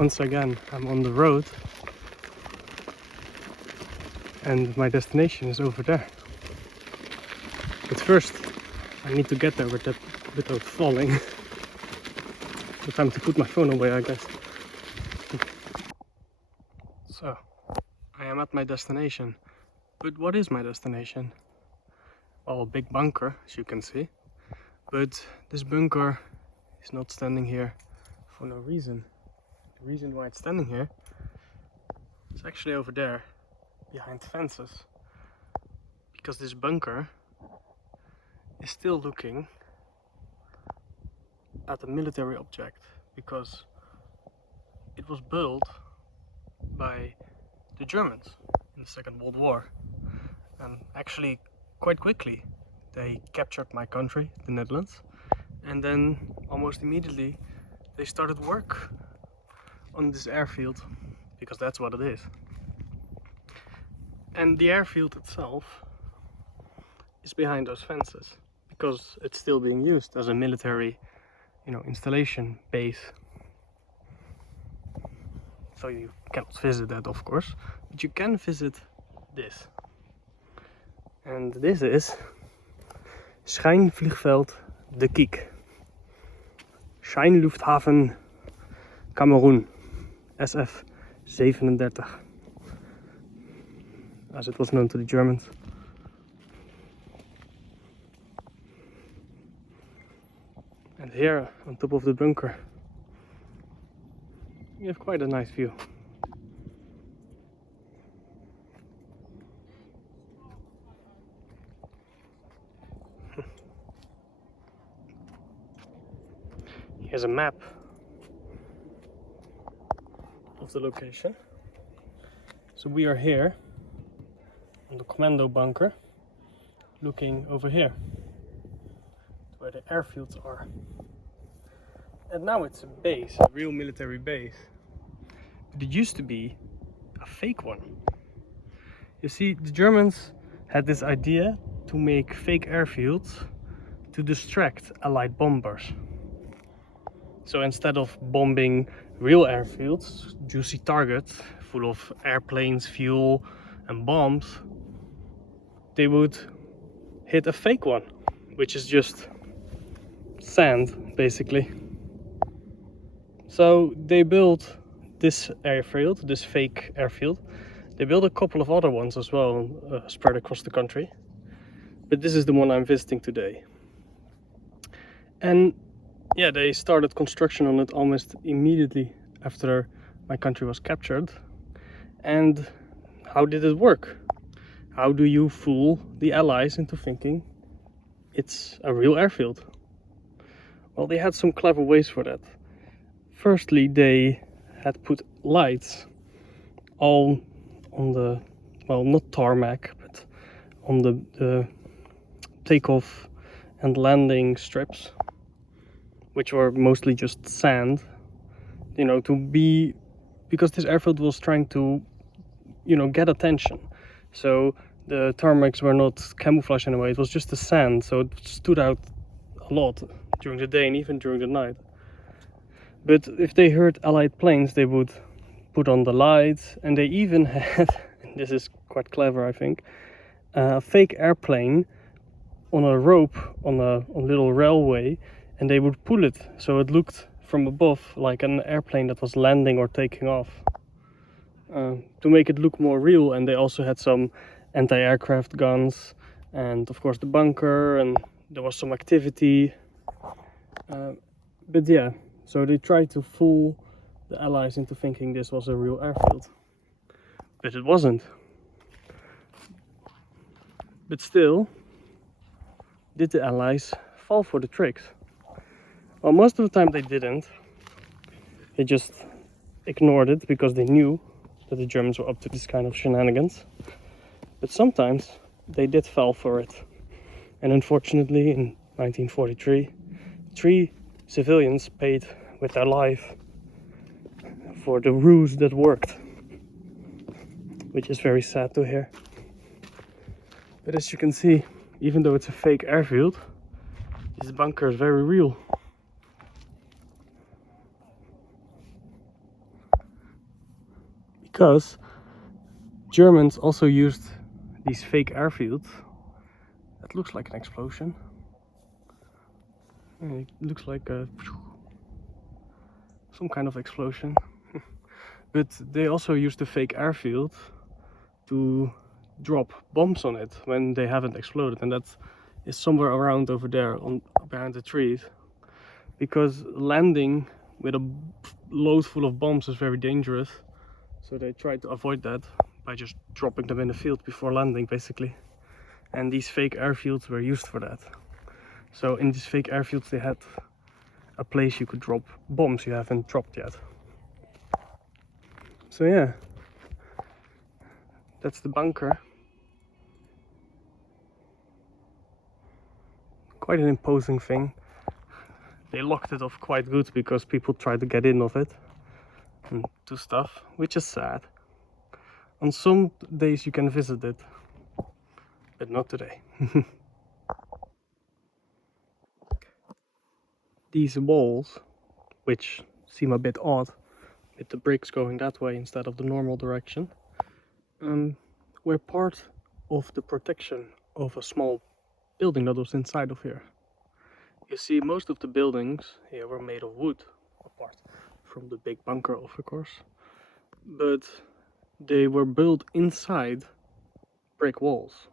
once again I'm on the road and my destination is over there. But first I need to get there without falling. So time to put my phone away, I guess. So I am at my destination. But what is my destination? Well, a big bunker, as you can see. But this bunker is not standing here for no reason. The reason why it's standing here is actually over there, behind fences. Because this bunker is still looking at a military object. Because it was built by the Germans in the Second World War. And actually, quite quickly, they captured my country, the Netherlands. And then, almost immediately, they started work on this airfield, because that's what it is. And the airfield itself is behind those fences, because it's still being used as a military, installation base. So you cannot visit that, of course, but you can visit this. And this is Schijnvliegveld de Kiek. Schijnflughafen Kamerun. SF 37. As it was known to the Germans. And here on top of the bunker you have quite a nice view. Here's a map of the location. So we are here on the commando bunker, looking over here where the airfields are. And now it's a base, a real military base. But it used to be a fake one. You see, the Germans had this idea to make fake airfields to distract Allied bombers. So instead of bombing real airfields, juicy targets full of airplanes, fuel and bombs, they would hit a fake one, which is just sand, basically. So they built this airfield, this fake airfield. They built a couple of other ones as well, spread across the country. But this is the one I'm visiting today. And yeah, they started construction on it almost immediately after my country was captured. And how did it work? How do you fool the Allies into thinking it's a real airfield? Well, they had some clever ways for that. Firstly, they had put lights all on the, well, not tarmac, but on the takeoff and landing strips, which were mostly just sand, because this airfield was trying to, get attention. So the tarmacs were not camouflaged in a way, it was just the sand, so it stood out a lot during the day and even during the night. But if they heard Allied planes, they would put on the lights, and they even had, this is quite clever I think, a fake airplane on a rope on a little railway, and they would pull it so it looked from above like an airplane that was landing or taking off, to make it look more real. And they also had some anti-aircraft guns, and of course the bunker, and there was some activity, but yeah, so they tried to fool the Allies into thinking this was a real airfield, but it wasn't. But still, did the Allies fall for the tricks? Well, most of the time they didn't. They just ignored it because they knew that the Germans were up to this kind of shenanigans. But sometimes they did fall for it. And unfortunately, in 1943, 3 civilians paid with their life for the ruse that worked, which is very sad to hear. But as you can see, even though it's a fake airfield, this bunker is very real. because Germans also used these fake airfields. That looks like an explosion. It looks like some kind of explosion. But they also used the fake airfield to drop bombs on it when they haven't exploded, and that is somewhere around over there behind the trees, because landing with a load full of bombs is very dangerous. So they tried to avoid that by just dropping them in the field before landing, basically. And these fake airfields were used for that. So in these fake airfields they had a place you could drop bombs you haven't dropped yet. So yeah, that's the bunker. Quite an imposing thing. They locked it off quite good because people tried to get in of it and do stuff, which is sad. On some days you can visit it, but not today. These walls, which seem a bit odd with the bricks going that way instead of the normal direction, were part of the protection of a small building that was inside of here. You see, most of the buildings here were made of wood, apart from the big bunker, of course, but they were built inside brick walls,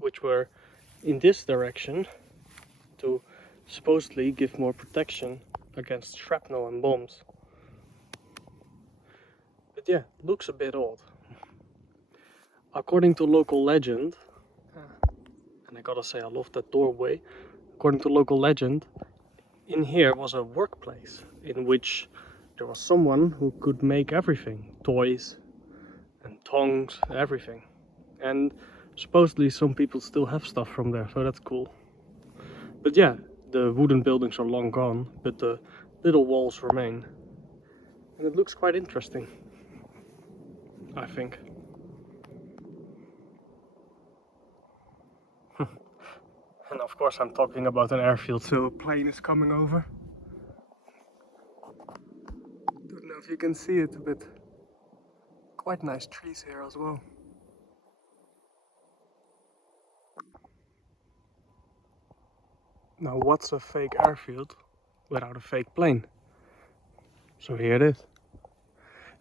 which were in this direction to supposedly give more protection against shrapnel and bombs. But yeah, looks a bit odd. According to local legend, and I gotta say I love that doorway, according to local legend, in here was a workplace in which there was someone who could make everything, toys and tongs, everything. And supposedly some people still have stuff from there, so that's cool. But yeah, the wooden buildings are long gone, but the little walls remain. And it looks quite interesting, I think. And of course I'm talking about an airfield, so a plane is coming over. Don't know if you can see it, but quite nice trees here as well. Now what's a fake airfield without a fake plane? So here it is.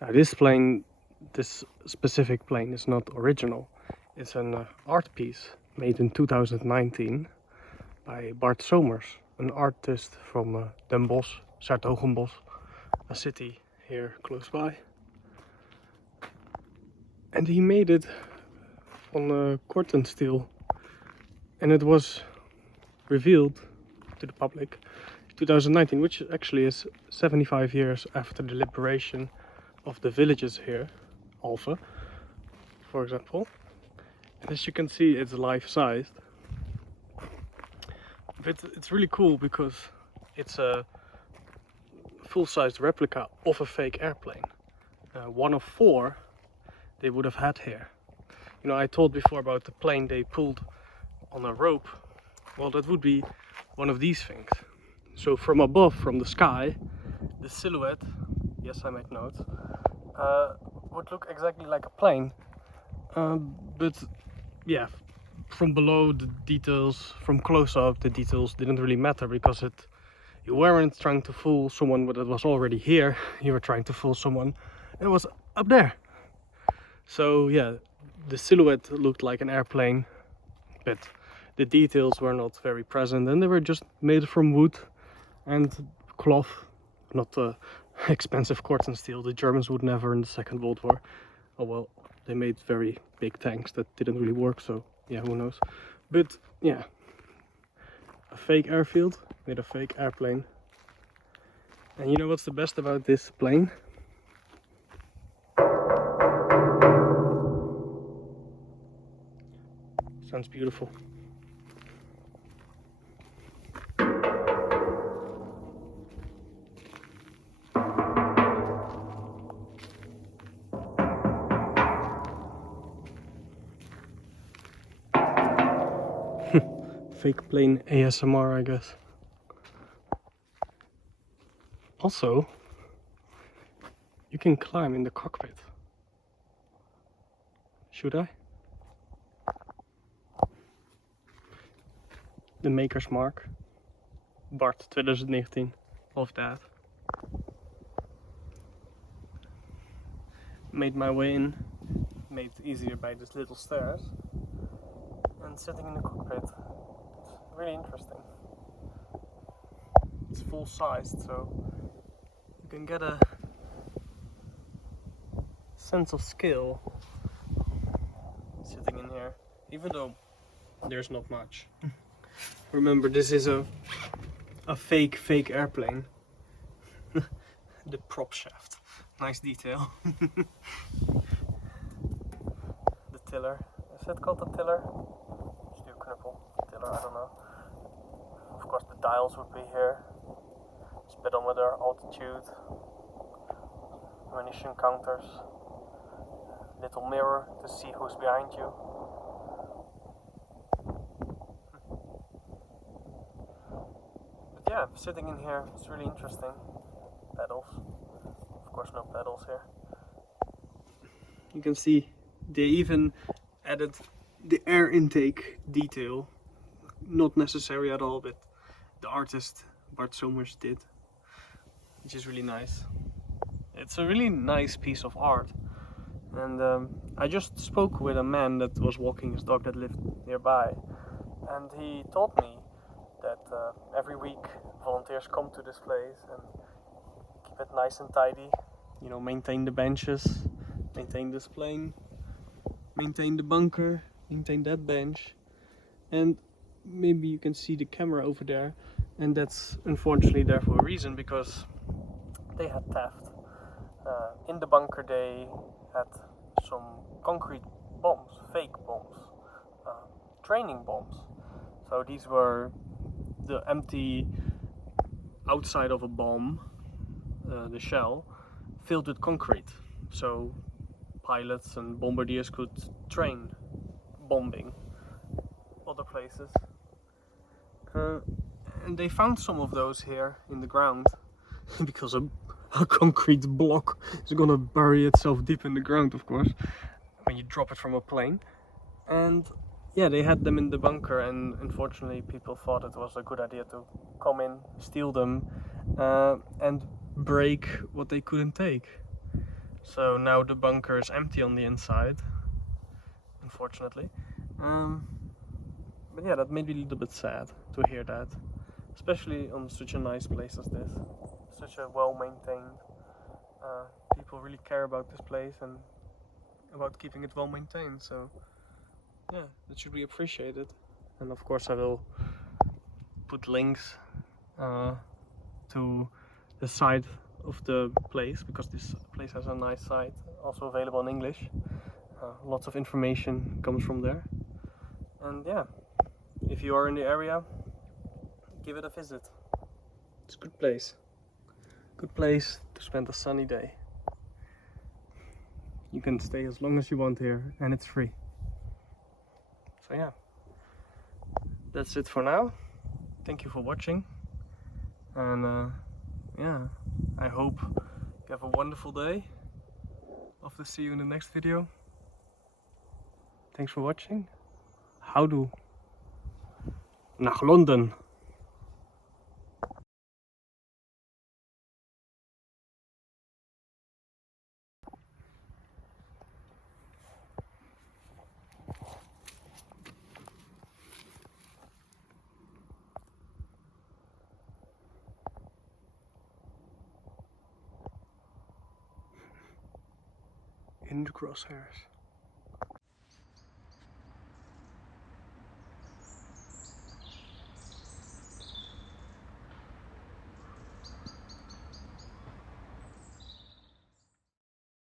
Now this specific plane is not original. It's an art piece made in 2019 by Bart Somers, an artist from Den Bosch, 's-Hertogenbosch, a city here close by. And he made it on corten steel, and it was revealed to the public in 2019, which actually is 75 years after the liberation of the villages here, Alphen, for example. And as you can see, it's life-sized. But it's really cool because it's a full-sized replica of a fake airplane. One of 4 they would have had here. You know, I told before about the plane they pulled on a rope. Well, that would be one of these things. So from above, from the sky, the silhouette, yes I make notes, would look exactly like a plane. But yeah, from below the details, from close up the details didn't really matter, because you weren't trying to fool someone that was already here, you were trying to fool someone that was up there. So yeah, the silhouette looked like an airplane, but the details were not very present, and they were just made from wood and cloth, not expensive corten steel. The Germans would never in the Second World War. Oh well, they made very big tanks that didn't really work, so yeah, who knows. But yeah, a fake airfield with a fake airplane. And you know what's the best about this plane? Sounds beautiful. Fake plane ASMR, I guess. Also, you can climb in the cockpit. Should I? The Maker's Mark. Bart 2019. Love that. Made my way in. Made it easier by these little stairs. And sitting in the cockpit. It's really interesting. It's full sized, so you can get a sense of scale sitting in here, even though there's not much. Remember, this is a fake airplane. The prop shaft, nice detail. The tiller, is that called the tiller? Stuurknuppel, tiller, I don't know. Of course the dials would be here. Speedometer, altitude, ammunition counters, little mirror to see who's behind you. But yeah, sitting in here, it's really interesting. Pedals, of course no pedals here. You can see they even added the air intake detail. Not necessary at all, but the artist Bart Somers did, which is really nice. It's a really nice piece of art. And I just spoke with a man that was walking his dog that lived nearby, and he told me that every week volunteers come to this place and keep it nice and tidy. You know, maintain the benches, maintain this plane, maintain the bunker, maintain that bench, and maybe you can see the camera over there, and that's unfortunately there for a reason, because they had theft. In the bunker they had some concrete bombs, fake bombs, training bombs. So these were the empty outside of a bomb, the shell, filled with concrete. So pilots and bombardiers could train bombing other places. And they found some of those here in the ground because a concrete block is gonna bury itself deep in the ground, of course, when you drop it from a plane. And yeah, they had them in the bunker, and unfortunately people thought it was a good idea to come in, steal them, and break what they couldn't take. So now the bunker is empty on the inside, unfortunately. But yeah, that made me a little bit sad to hear that, especially on such a nice place as this. Such a well-maintained. People really care about this place and about keeping it well-maintained, so yeah, that should be appreciated. And of course I will put links to the site of the place, because this place has a nice site, also available in English. Lots of information comes from there. And yeah, if you are in the area, give it a visit. It's a good place. Good place to spend a sunny day. You can stay as long as you want here, and it's free. So yeah, that's it for now. Thank you for watching, and yeah, I hope you have a wonderful day. Hope to see you in the next video. Thanks for watching. Houdoe. Nach London. In the crosshairs.